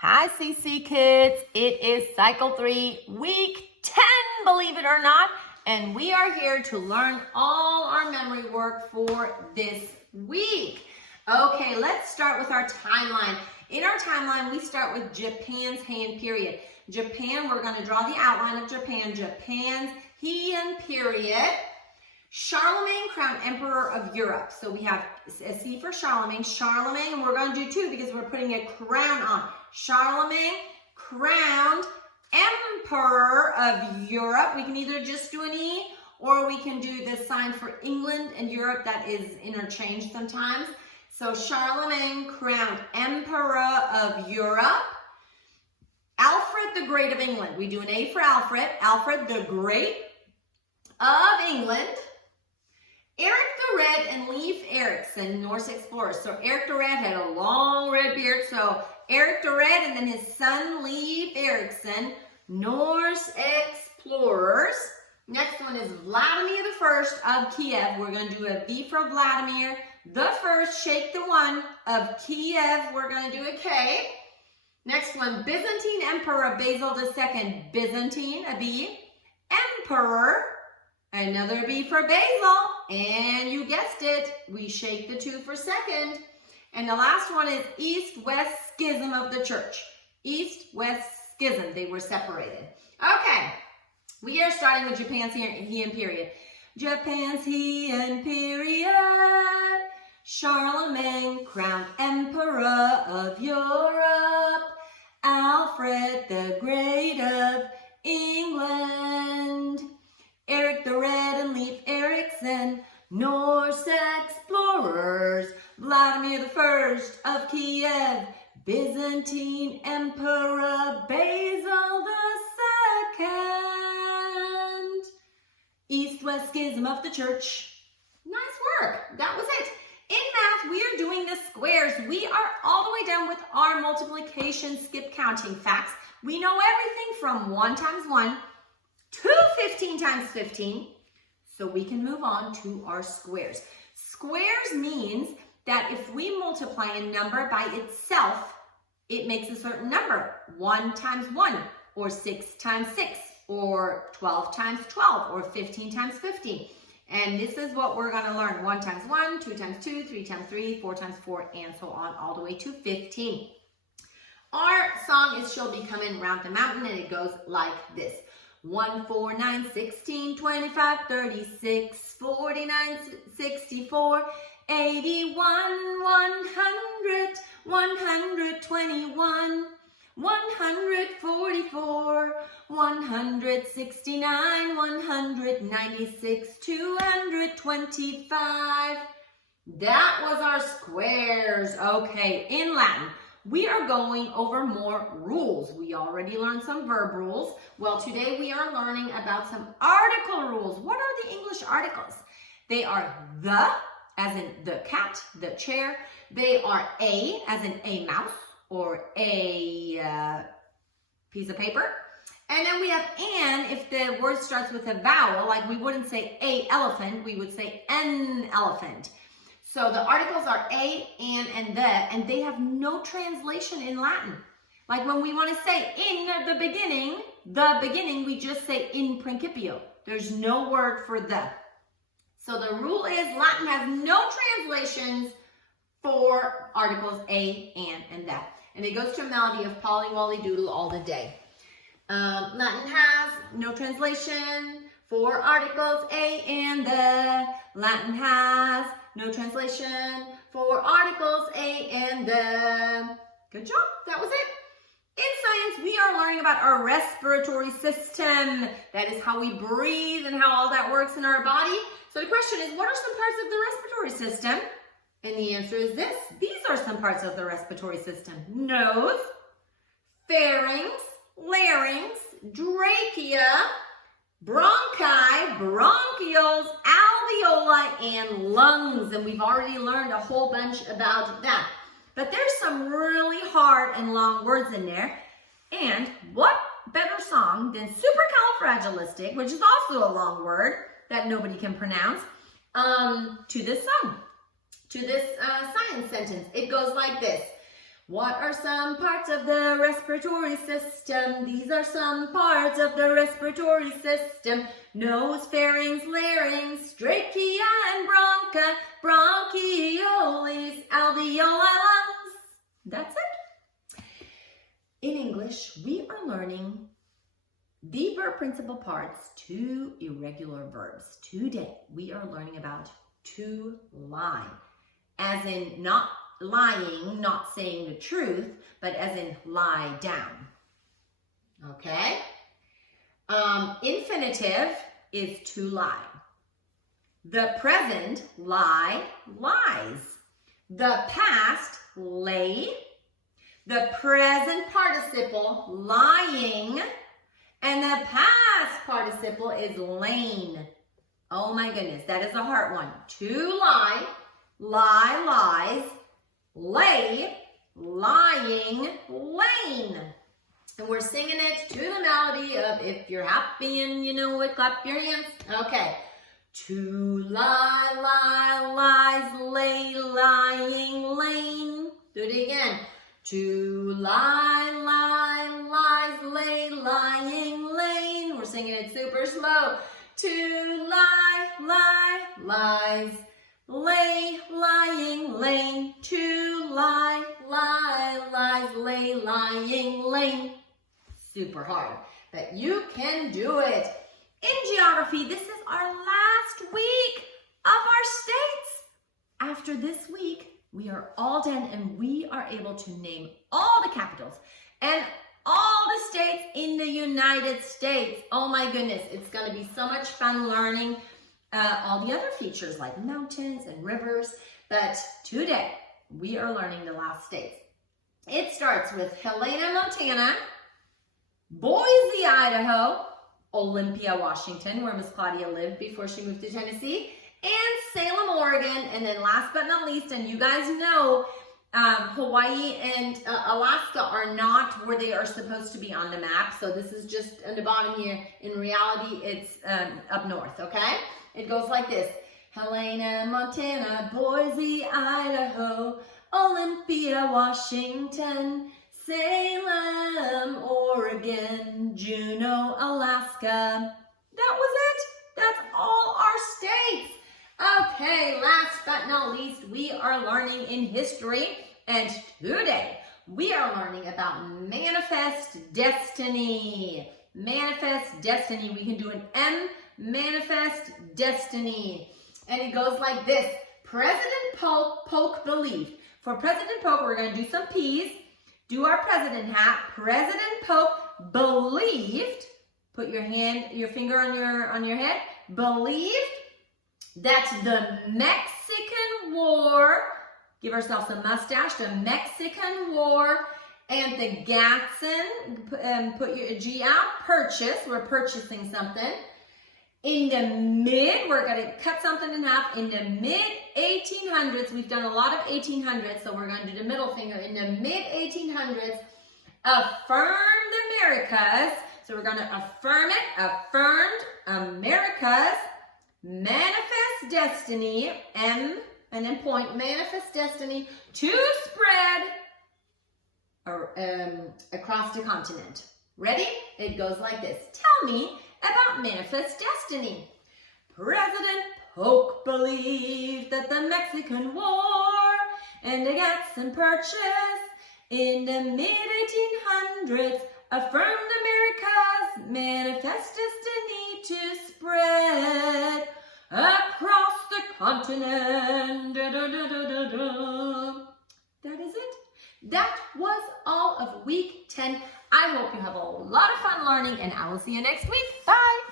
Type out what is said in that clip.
Hi, CC Kids. It is Cycle 3, Week 10, believe it or not. And we are here to learn all our memory work for this week. Okay, let's start with our timeline. In our timeline, we start with Japan's Heian period. Japan, we're going to draw the outline of Japan. Japan's Heian period. Charlemagne crowned Emperor of Europe. So we have a C for Charlemagne. Charlemagne, and we're going to do two because we're putting a crown on. Charlemagne crowned Emperor of Europe. We can either just do an E or we can do the sign for England and Europe that is interchanged sometimes. So Charlemagne crowned Emperor of Europe. Alfred the Great of England. We do an A for Alfred. Alfred the Great of England. Eric the Red and Leif Erikson, Norse explorers. So Eric the Red had a long red beard. So Eric the Red and then his son Leif Erikson, Norse explorers. Next one is Vladimir the First of Kiev. We're going to do a V for Vladimir. The First, shake the one, of Kiev. We're going to do a K. Next one, Byzantine Emperor Basil II. Byzantine, a B. Emperor, another B for Basil. And you guessed it, we shake the 2 for second. And the last one is East-West Schism of the Church. East-West Schism, they were separated. Okay, we are starting with Japan's Heian period. Japan's Heian period. Charlemagne crowned Emperor of Europe. Alfred the Great of England. Eric the Red and Leif Erikson, Norse explorers. Vladimir the First of Kiev, Byzantine Emperor Basil II. East-West Schism of the Church. Nice work. That was it. In math, we are doing the squares. We are all the way done with our multiplication skip counting facts. We know everything from 1 times 1 to 15 times 15. So we can move on to our squares. Squares means that if we multiply a number by itself, it makes a certain number. 1 times 1, or 6 times 6, or 12 times 12, or 15 times 15. And this is what we're going to learn. 1 times 1, 2 times 2, 3 times 3, 4 times 4, and so on, all the way to 15. Our song is She'll Be Coming Round the Mountain, and it goes like this. 1, 4, 9, 16, 25, 36, 49, 64, 81, 100, 121, 144, 169, 196, 225. That was our squares. Okay, in Latin, we are going over more rules. We already learned some verb rules. Well, today we are learning about some article rules. What are the English articles? They are the, as in the cat, the chair. They are a, as in a mouse, or a piece of paper. And then we have an, if the word starts with a vowel, like we wouldn't say a elephant, we would say an elephant. So the articles are a, an, and the, and they have no translation in Latin. Like when we want to say in the beginning, we just say in principio. There's no word for the. So the rule is Latin has no translations for articles a, an, and the. And it goes to a melody of Polly Wolly Doodle all the day. Latin has no translation for articles a and the. Latin has no translation for articles a and the. Good job. That was it. In science, we are learning about our respiratory system. That is how we breathe and how all that works in our body. So the question is, what are some parts of the respiratory system? And the answer is this. These are some parts of the respiratory system. Nose, pharynx, larynx, trachea, bronchi, bronchioles, alveoli, and lungs. And we've already learned a whole bunch about that. But there's some really hard and long words in there. And what better song than supercalifragilistic, which is also a long word that nobody can pronounce, to this song, to this science sentence. It goes like this. What are some parts of the respiratory system? These are some parts of the respiratory system. Nose, pharynx, larynx, trachea and broncha, bronchioles, alveoli, lungs. That's it. In English, we are learning the verb principal parts, 2 irregular verbs. Today, we are learning about to lie, as in not lying, not saying the truth, but as in lie down. Okay? Infinitive is to lie. The present, lie, lies. The past, lay. The present participle, lying. And the past participle is lain. Oh my goodness, that is a hard one. To lie, lie, lies. Lay, lying, lain. And we're singing it to the melody of If You're Happy and You Know It, Clap Your Hands. Okay. To lie, lie, lies, lay, lying, lain. Do it again. To lie, lie, lies, lay, lying, lain. We're singing it super slow. To lie, lie, lies, lay, lying, lain. To lie, lie, lies, lay, lying, lain. Super hard, but you can do it. In geography, this is our last week of our states. After this week, we are all done and we are able to name all the capitals and all the states in the United States. Oh my goodness, it's going to be so much fun learning all the other features like mountains and rivers. But today, we are learning the last states. It starts with Helena, Montana, Boise, Idaho, Olympia, Washington, where Miss Claudia lived before she moved to Tennessee, and Salem, Oregon, and then last but not least, and you guys know, Hawaii and Alaska are not where they are supposed to be on the map, so this is just on the bottom here. In reality, it's up north, okay? It goes like this. Helena, Montana, Boise, Idaho, Olympia, Washington, Salem, Oregon, Juneau, Alaska. That was it. That's all our states. Okay, last but not least, we are learning in history, and today we are learning about manifest destiny. Manifest destiny. We can do an M, manifest destiny. And it goes like this. President Polk believed. For President Polk, we're going to do some P's. Do our president hat. President Polk believed, put your finger on your head, believed that the Mexican War, give ourselves a mustache, the Mexican War and the Gadsden, put your G out, purchase, we're purchasing something. In the we're going to cut something in half. In the mid-1800s, we've done a lot of 1800s, so we're going to do the middle finger. In the mid-1800s, affirmed Americas. So we're going to affirm it, affirmed Americas, manifest destiny, M, and then point, manifest destiny to spread across the continent. Ready? It goes like this. Tell me about manifest destiny. President Polk believed that the Mexican War and the Gadsden Purchase in the mid-1800s affirmed America's manifest destiny to spread across the continent. Da, da, da, da, da, da. That is it. That was all of week 10. I hope you have a lot of fun learning, and I will see you next week. Bye.